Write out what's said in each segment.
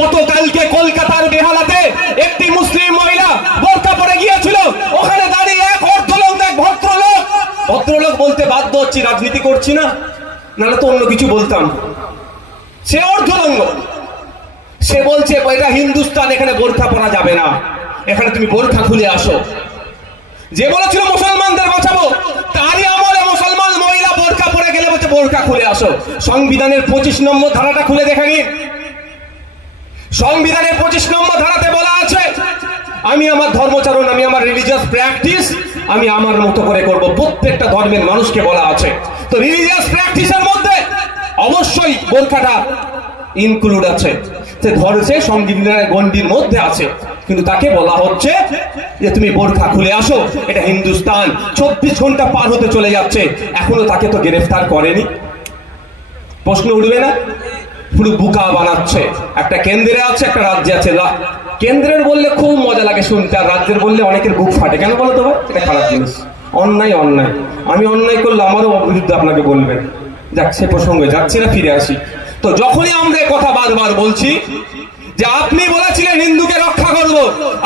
গতকালকে কলকাতার বেহালাতে একটি মুসলিম মহিলা বোরকা পরে গিয়েছিল, ওখানে দাঁড়িয়ে এক অর্ধলোক, এক ভদ্রলোক বলতে বাধ্য হচ্ছি, রাজনীতি করছি না, নাহলে তো অন্য কিছু বলতাম। সে অর্ধলঙ্গ, সে বলছে এটা হিন্দুস্তান, এখানে বোরকা পরা যাবে না, এখানে তুমি বোরকা খুলে আসো। যে বলেছিল মুসলমানদের বাঁচাবো, তারই আমলে মুসলমান মহিলা বোরকা পরে গেলে বলছে বোরকা খুলে আসো। সংবিধানের 25 নম্বর ধারাটা খুলে দেখে নিন। সংবিধানের 25 নম্বর ধারাতে বলা আছে, আমি আমার ধর্মচারণ, আমি আমার রিলিজিয়াস প্র্যাকটিস আমি আমার মতো করে করব। প্রত্যেকটা ধর্মের মানুষকে বলা আছে। তো রিলিজিয়াস প্র্যাকটিসের মধ্যে অবশ্যই বোরকাটা ইনক্লুড আছে, ধরেছে সংবিধানের গণ্ডির মধ্যে আছে, কিন্তু তাকে বলা হচ্ছে যে তুমি বোরকা খুলে আসো, এটা হিন্দুস্তান। 24 ঘন্টা পার হতে চলে যাচ্ছে, এখনো তাকে তো গ্রেফতার করেনি। প্রশ্ন উঠবে না? পুরো বুকা বানাচ্ছে। একটা কেন্দ্রে আছে, একটা রাজ্যে আছে। কেন্দ্রের বললে খুব মজা লাগে শুনতে, আর রাজ্যের বললে অনেকের বুক ফাটে। কেন বলো তো? এটা খারাপ জিনিস। অন্যায় অন্যায়, আমি অন্যায় করলে আমারও বিরুদ্ধে আপনাকে বলবেন। যাক, সে প্রসঙ্গে যাচ্ছি না, ফিরে আসি। তো যখনই আমরা কথা বারবার বলছি যে আপনি বলেছিলেন হিন্দুকে রক্ষা করব,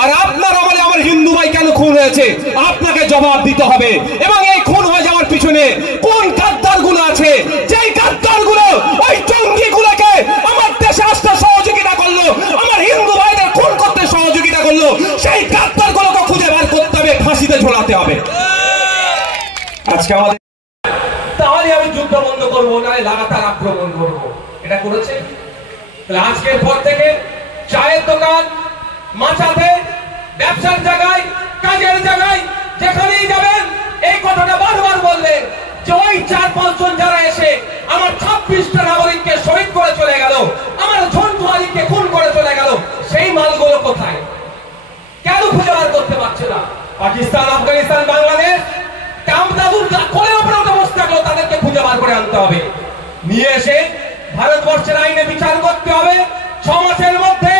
আর আপনার আমলে আমার হিন্দু ভাই কেন খুন হয়েছে, আপনাকে জবাব দিতে হবে। এবং এই খুন হয়ে যাওয়ার পিছনে কোন গাদ্দার গুলো আছে, যেই গাদ্দার গুলো ওই জঙ্গি গুলোকে আমার দেশে আসতে সহযোগিতা করলো, আমার হিন্দু ভাইদের খুন করতে সহযোগিতা করলো, সেই গাদ্দার গুলোকে খুঁজে বার করতে হবে, ফাঁসিতে ঝোলাতে হবে। আজকে আমাদের তাহলে আমি যুদ্ধ বন্ধ করবো, না লাগাতার আক্রমণ করবো। এটা করেছে। আজকের পর থেকে চায়ের দোকান, মাচাতে, ব্যবসার জায়গায়, কাজের জায়গায়, যেখানেই যাবেন এই কথাটা বারবার বললেন যে ওই 4-5 জন যারা এসে আমার 26টা নাগরিককে শহীদ করে চলে গেল, আমার ঝন্টু আলীকে খুন করে চলে গেল, সেই মালগুলো কোথায়? কেন খুঁজে বার করতে পারছে না? পাকিস্তান, আফগানিস্তান, বাংলাদেশ কোলের উপরে বসে থাকলো, তাদেরকে খুঁজে বার করে আনতে হবে, নিয়ে এসে ভারতবর্ষের আইনে বিচার করতে হবে। 6 মাসের মধ্যে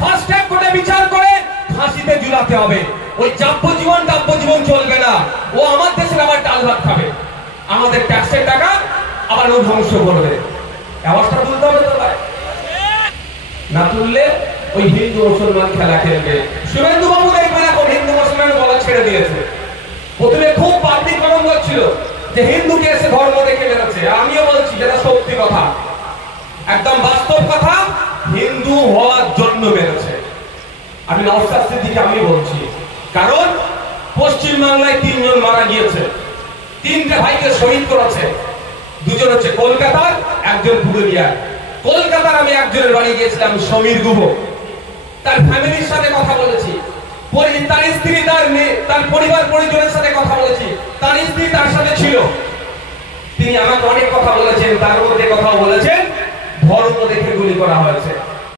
ফাস্ট ট্র্যাক কোর্টে বিচার করে ফাঁসিতে ঝুলাতে হবে। ওই যাব্যজীবন চলবে না। ও আমার দেশের আবার ডাল ভাত খাবে, আমাদের ট্যাক্সের টাকা আবার ও ধ্বংস করবে। ব্যবস্থা তুলতে হবে তো ভাই, না তুললে ওই হিন্দু মুসলমান খেলা খেলবে। শুভেন্দু বাবু দেখবেন এখন হিন্দু মুসলমান বলা ছেড়ে দিয়েছে। প্রথমে খুব পাবলিক আনন্দ ছিল যে হিন্দুকে এসে ধর্ম দেখে বেরোচ্ছে। আমিও বলছি যেটা সত্যি কথা, একদম বাস্তব কথা, হিন্দু হওয়ার জন্য বেরোচ্ছে। আমি নওশাদ সিদ্দিকী আমি বলছি, কারণ পশ্চিমবাংলায় 3 জন মারা গিয়েছে, 3টে ভাইকে শহীদ করেছে। 2 জন হচ্ছে কলকাতার, 1 জন পুরুলিয়ার। কলকাতার আমি একজনের বাড়ি গিয়েছিলাম, সমীর গুহ, তার ফ্যামিলির সাথে কথা বলেছি, তার স্ত্রী, তার পরিবার পরিজনের সাথে কথা বলেছি, তার স্ত্রী তার সাথে ছিল। তিনি আমাকে অনেক কথা বলেছেন, তার মধ্যে কথাও বলেছেন ধর্ম দেখে গুলি করা হয়েছে।